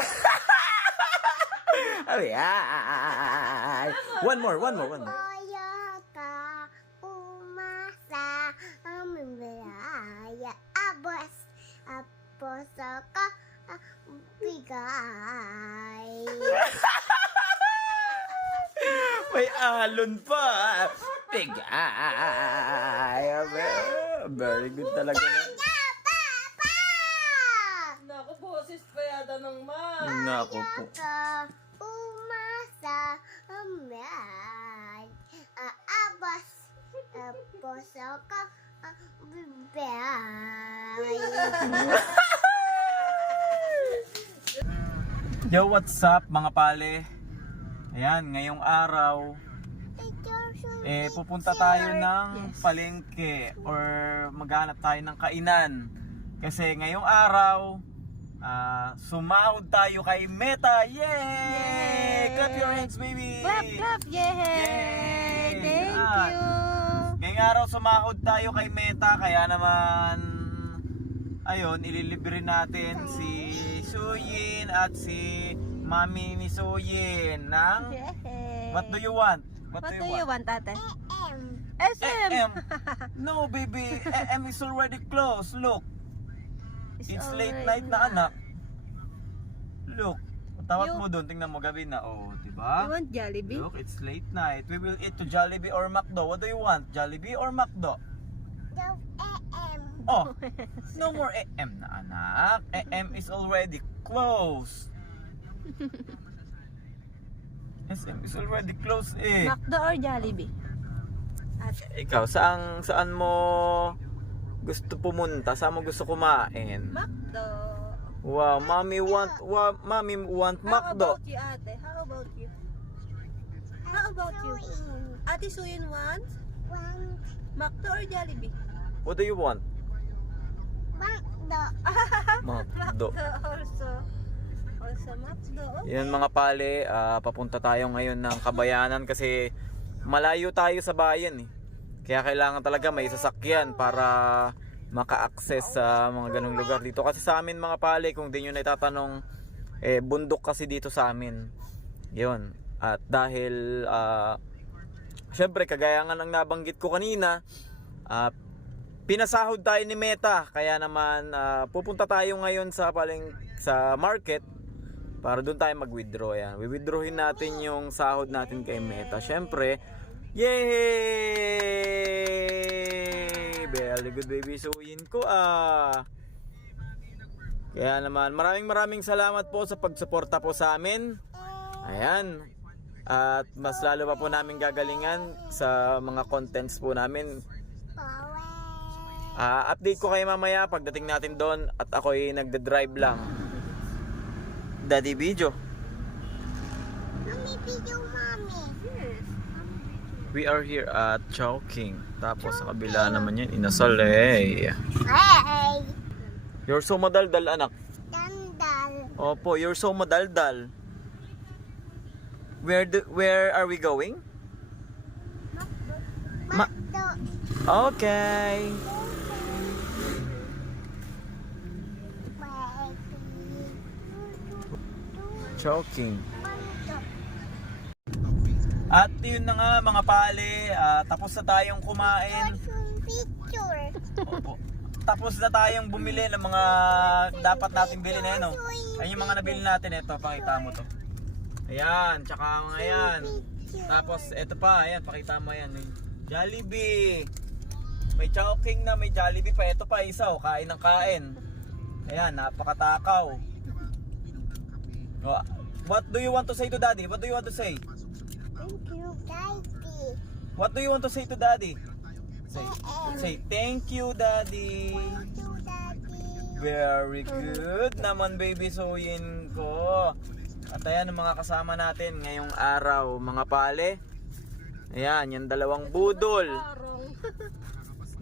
Ay, ay. One more, one more, one more. Abos bigay. May alon pa. Tigay. Very good talaga. Yata ng ma. Nako po. Umasa amay abos apos ka bigay. Yo, what's up mga pale? Ayan, ngayong araw, eh pupunta tayo ng palengke or maghanap tayo ng kainan. Kasi ngayong araw, ah, sumahod tayo kay Meta. Yay! Clap your hands, baby! Clap, clap, yay! Yay! Thank At you! Ngayong araw sumahod tayo kay Meta kaya naman ayun ililibre natin si Suyin at si Mami ni Suyin ng Yay! What do you want? What do you want, ate? M. SM! AM. No baby, AM is already closed. Look, it's late night na anak. Look, tawag You- mo doon, tingnan mo gabi na. Oh, di You ba? want Jollibee? Look, it's late night. We will eat to Jollibee or McDo. What do you want? Jollibee or McDo? AM. Oh, no more AM na anak. AM is already closed. SM is already closed eh. McDo or Jollibee? Ate. Ikaw, saan, saan mo gusto pumunta? Saan mo gusto kumain? McDo. Wow, mommy want, wow, mommy want How McDo. about you, ate? How about you? How about you? Ate Suyin wants One, McDo or Jollibee? What do you want? one, the McDo. also. Also McDo. Yan mga pale, ah, papunta tayo ngayon ng Kabayanan kasi malayo tayo sa bayan eh. Kaya kailangan talaga may sasakyan para maka-access sa mga ganong lugar dito. Kasi sa amin mga pale, kung di nyo naitatanong, eh, bundok kasi dito sa amin. Yun. At dahil, ah, syempre, kagaya nga ng nabanggit ko kanina, ah, pinasahod tayo ni Meta. Kaya naman, ah, pupunta tayo ngayon sa paling sa market para doon tayo mag-withdraw yan. We-withdrawin natin yung sahod natin kay Meta. Syempre, yay! Very good baby suyin ko ah. Kaya naman, maraming maraming salamat po sa pagsuporta po sa amin. Ayan. At mas lalo pa po namin gagalingan sa mga contents po namin. Ah, update ko kayo mamaya pagdating natin doon at ako'y nagde-drive lang. Daddy video. Mami, video mami. Yes. We are here at Chowking. Tapos sa kabila naman yan, Inasal eh. Hey, You're so madaldal anak. dandal. Opo, you're so madaldal. Where do, where are we going? Ma-. Okay. Chowking. At yun na nga mga pale, ah, tapos na tayong kumain. picture. Opo. Tapos na tayong bumili ng mga dapat nating bilhin eh, no? Ayun yung mga nabili natin, ito, pakita mo to. Ayan, tsaka ayan. Tapos, ito pa, ayan, pakita mo yan. Jollibee. May Chowking na, may Jollibee pa. Ito pa, isa, oh, kain ng kain. Ayan, napakatakaw. Oh, What do you want to say to daddy? What do you want to say? Thank you, Daddy. What do you want to say to daddy? Say, say thank you daddy. Thank you, Daddy. Very good naman baby soyin ko. At ayan ang mga kasama natin ngayong araw mga pale. Ayan, yung dalawang budol.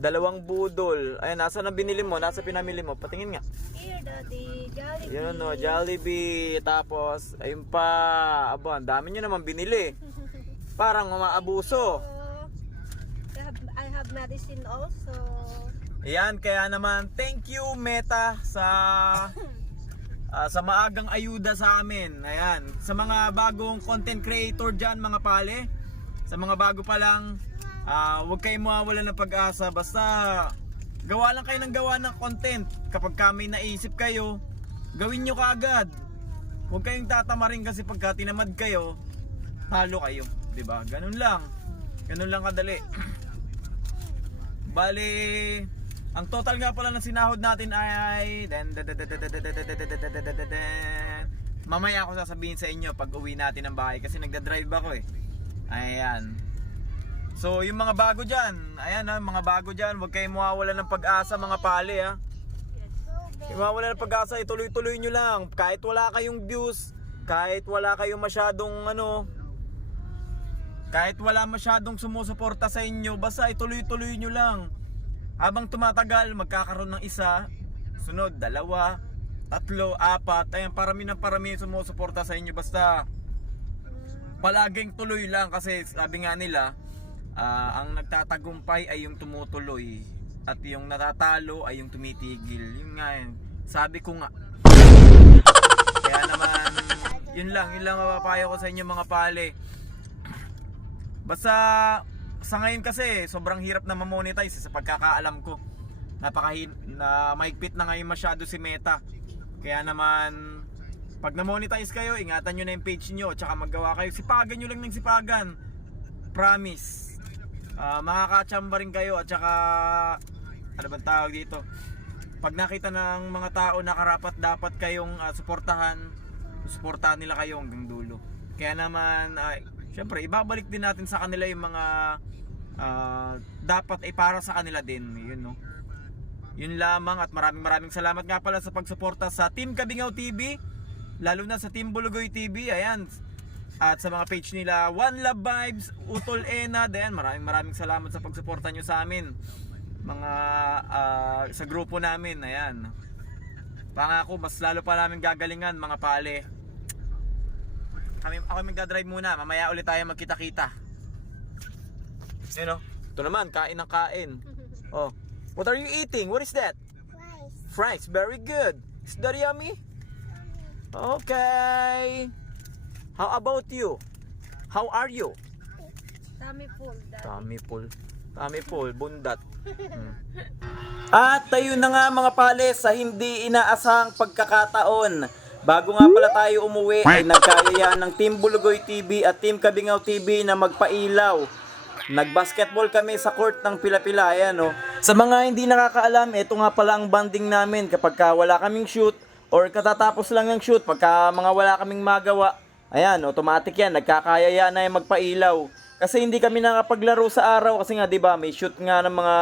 Dalawang budol. Ayan, nasa na binili mo? Nasa pinamili mo? Patingin nga. Here, daddy. Jollibee. Yun no, Jollibee. Tapos, ayun pa. Aba, ang dami nyo naman binili. Parang umaabuso. So, I have, I have medicine also. Ayan, kaya naman thank you Meta sa ah, sa maagang ayuda sa amin. Ayan, sa mga bagong content creator dyan mga pale, sa mga bago pa lang, ah, huwag kayong mawawala ng pag-asa. Basta gawa lang kayo ng gawa ng content. Kapag kami naisip kayo, gawin nyo kaagad. Huwag kayong tatamarin kasi pagka tinamad kayo, talo kayo. 'di ba? Ganun lang. Ganun lang kadali. Bali, ang total nga pala ng sinahod natin ay Mamaya ako sasabihin sa inyo pag uwi natin ng bahay kasi nagda-drive ako eh. Ayan. So yung mga bago dyan, ayan ha, mga bago dyan, huwag kayong mawawala ng pag-asa mga pali ha. Mawawala ng pag-asa, ituloy-tuloy nyo lang. Kahit wala kayong views, kahit wala kayong masyadong ano, kahit wala masyadong sumusuporta sa inyo, basta ituloy-tuloy nyo lang. Habang tumatagal, magkakaroon ng isa, sunod, dalawa, tatlo, apat, ayan, parami ng parami sumusuporta sa inyo. Basta, palaging tuloy lang kasi sabi nga nila, ah, ang nagtatagumpay ay yung tumutuloy at yung natatalo ay yung tumitigil. Yun nga yun. Sabi ko nga. Kaya naman, yun lang, yun lang mapapayo ko sa inyo mga pale. Basta sa ngayon kasi sobrang hirap na ma-monetize sa pagkakaalam ko. Napaka na mahigpit na ngayon masyado si Meta. Kaya naman pag na-monetize kayo, ingatan nyo na yung page nyo tsaka maggawa kayo. Sipagan nyo lang ng sipagan. Promise. Ah, makakachamba rin kayo at saka ano bang tawag dito? Pag nakita ng mga tao na karapat dapat kayong ah, suportahan, suportahan nila kayo hanggang dulo. Kaya naman, ay, syempre, ibabalik din natin sa kanila yung mga ah, dapat ay para sa kanila din. Yun, no? Yun lamang at maraming maraming salamat nga pala sa pagsuporta sa Team Kabingaw TV, lalo na sa Team Bulugoy TV. Ayan, at sa mga page nila One Love Vibes, Utol Ena, then maraming maraming salamat sa pagsuporta nyo sa amin. Mga ah, sa grupo namin, ayan. Pangako, mas lalo pa namin gagalingan mga pale. Kami, ako magdadrive muna, mamaya ulit tayo magkita-kita. Yun oh. Ito naman, kain ng kain. Oh. What are you eating? What is that? Rice. Fries, very good. Is that yummy? Okay. How about you? How are you? Tummy full. Dad. Tummy full. Tummy full, bundat. Hmm. At ayun na nga mga pale sa hindi inaasahang pagkakataon. Bago nga pala tayo umuwi ay nagkayayaan ng Team Bulugoy TV at Team Kabingaw TV na magpailaw. Nagbasketball kami sa court ng Pila-Pila, ayan no. Sa mga hindi nakakaalam, ito nga pala ang banding namin kapag ka wala kaming shoot or katatapos lang ng shoot, pagka mga wala kaming magawa, ayan, automatic yan, nagkakayaya na yung magpailaw. Kasi hindi kami nakapaglaro sa araw kasi nga 'di ba, may shoot nga ng mga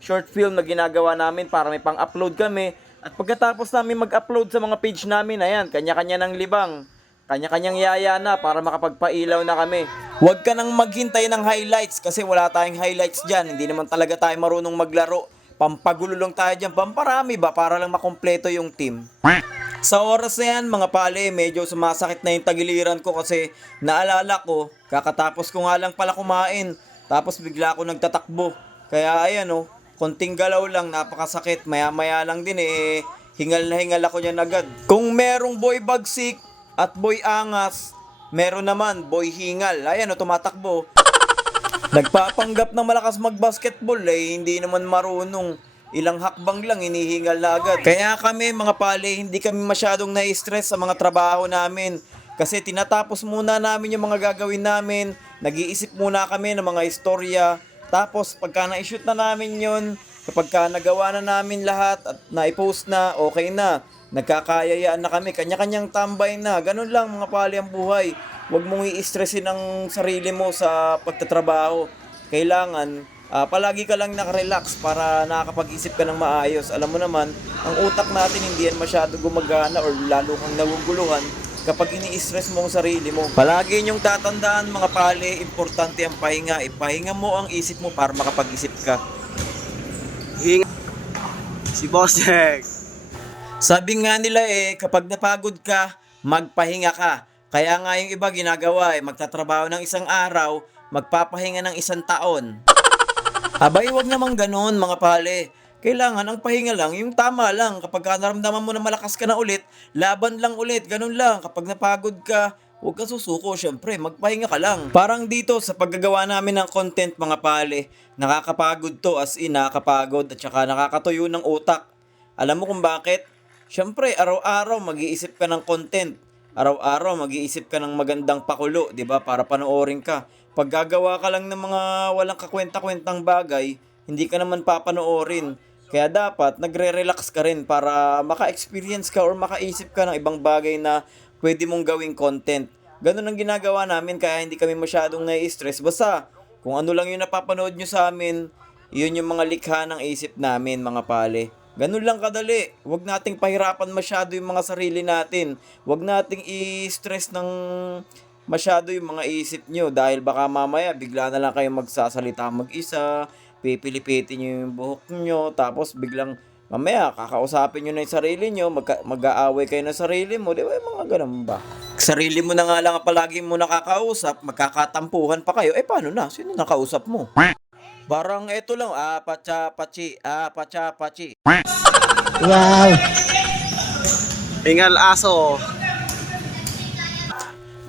short film na ginagawa namin para may pang-upload kami. At pagkatapos namin mag-upload sa mga page namin, ayan, kanya-kanya ng libang. Kanya-kanyang yaya na para makapagpailaw na kami. Huwag ka nang maghintay ng highlights kasi wala tayong highlights dyan. Hindi naman talaga tayo marunong maglaro. Pampagulo lang tayo dyan. Pamparami ba para lang makompleto yung team. Sa oras na yan, mga pale, medyo sumasakit na yung tagiliran ko kasi naalala ko, kakatapos ko nga lang pala kumain. Tapos bigla ako nagtatakbo. Kaya ayan oh, konting galaw lang, napakasakit. Maya-maya lang din eh, hingal na hingal ako niyan agad. Kung merong boy bagsik at boy angas, meron naman boy hingal. Ayan oh, tumatakbo. Nagpapanggap ng malakas magbasketball eh, hindi naman marunong. Ilang hakbang lang, inihingal na agad. Kaya kami mga pale, hindi kami masyadong na-stress sa mga trabaho namin. Kasi tinatapos muna namin yung mga gagawin namin, nag-iisip muna kami ng mga istorya. Tapos pagka na-shoot na namin yun, kapag ka nagawa na namin lahat at na-post na, okay na. Nagkakayayaan na kami, kanya-kanyang tambay na. Ganun lang mga pali ang buhay. Huwag mong i-stressin ang sarili mo sa pagtatrabaho. Kailangan, ah, palagi ka lang nakarelax para nakakapag-isip ka ng maayos. Alam mo naman, ang utak natin hindi yan masyado gumagana or lalo kang naguguluhan kapag ini-stress mo ang sarili mo. Palagi niyong tatandaan mga pali, importante ang pahinga. Ipahinga mo ang isip mo para makapag-isip ka. Si Bossek. Sabi nga nila eh, kapag napagod ka, magpahinga ka. Kaya nga yung iba ginagawa eh, magtatrabaho ng isang araw, magpapahinga ng isang taon. Abay, wag naman ganun mga pale. Kailangan ang pahinga lang, yung tama lang. Kapag ka naramdaman mo na malakas ka na ulit, laban lang ulit, ganun lang. Kapag napagod ka, huwag ka susuko, syempre, magpahinga ka lang. Parang dito sa paggagawa namin ng content mga pale, nakakapagod to as in, nakakapagod at saka nakakatuyo ng utak. Alam mo kung bakit? Syempre, araw-araw mag-iisip ka ng content. Araw-araw mag-iisip ka ng magandang pakulo, 'di ba? Para panoorin ka. Pag gagawa ka lang ng mga walang kakwenta-kwentang bagay, hindi ka naman papanoorin. Kaya dapat nagre-relax ka rin para maka-experience ka or makaisip ka ng ibang bagay na pwede mong gawing content. Ganun ang ginagawa namin kaya hindi kami masyadong nai-stress. Basta kung ano lang yung napapanood nyo sa amin, yun yung mga likha ng isip namin mga pale. Ganun lang kadali. Huwag nating pahirapan masyado yung mga sarili natin. Huwag nating i-stress ng masyado yung mga isip nyo dahil baka mamaya bigla na lang kayong magsasalita mag-isa, pipilipitin nyo yung buhok nyo, tapos biglang mamaya kakausapin nyo na yung sarili nyo, magka- mag-aaway kayo ng sarili mo, di ba yung mga ganun ba? Sarili mo na nga lang ang palagi mo nakakausap, magkakatampuhan pa kayo, eh paano na? Sino nakausap mo? Barang eto lang, ah, pacha, pachi, ah, pacha, pachi. Ingal aso.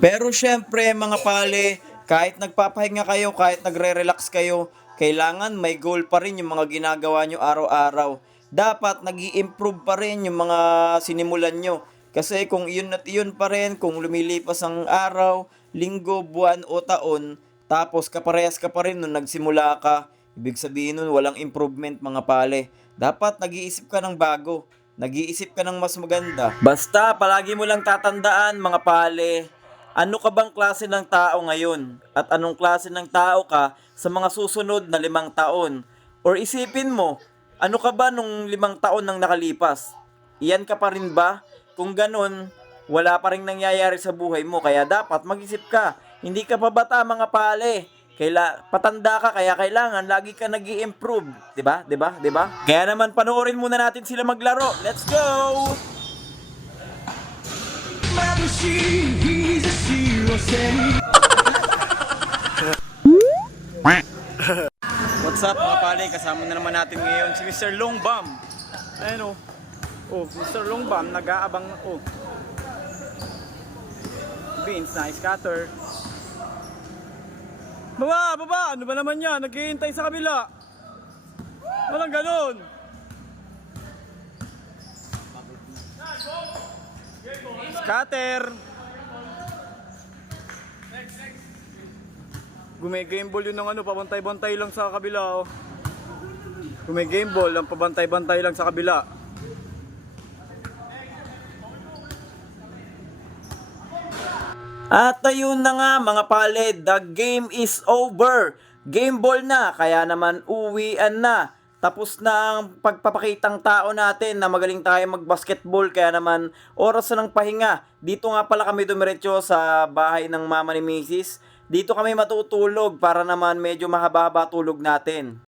Pero syempre mga pale, kahit nagpapahinga kayo, kahit nagre-relax kayo, kailangan may goal pa rin yung mga ginagawa nyo araw-araw. Dapat nag improve pa rin yung mga sinimulan nyo. Kasi kung iyon at iyon pa rin, kung lumilipas ang araw, linggo, buwan o taon, tapos kaparehas ka pa rin nung nagsimula ka, ibig sabihin nun walang improvement mga pale. Dapat nag-iisip ka ng bago. Nag-iisip ka ng mas maganda. Basta, palagi mo lang tatandaan mga pale, ano ka bang klase ng tao ngayon? At anong klase ng tao ka sa mga susunod na limang taon? Or isipin mo, ano ka ba nung limang taon nang nakalipas? Iyan ka pa rin ba? Kung ganun, wala pa rin nangyayari sa buhay mo. Kaya dapat mag-isip ka. Hindi ka pa bata mga pale. Kaila, patanda ka kaya kailangan lagi ka nag improve 'Di ba? 'Di ba? 'Di ba? Kaya naman panoorin muna natin sila maglaro. Let's go! What's up mga pare? Kasama na naman natin ngayon si Mr. Longbam. Ayan o. Oh, Mr. Longbam nag-aabang oh. Beans na scatter. Baba, baba! Ano ba naman yan? Naghihintay sa kabila. Walang ganun. Scatter! Gumigame ball yun ng ano, pabantay-bantay lang sa kabila oh. Gumigame ball, ang pabantay-bantay lang sa kabila. At ayun na nga mga palid, the game is over. Game ball na, kaya naman uwian na. Tapos na ang pagpapakitang tao natin na magaling tayo mag-basketball kaya naman oras na ng pahinga. Dito nga pala kami dumiretso sa bahay ng mama ni Mrs. Dito kami matutulog para naman medyo mahaba-haba tulog natin.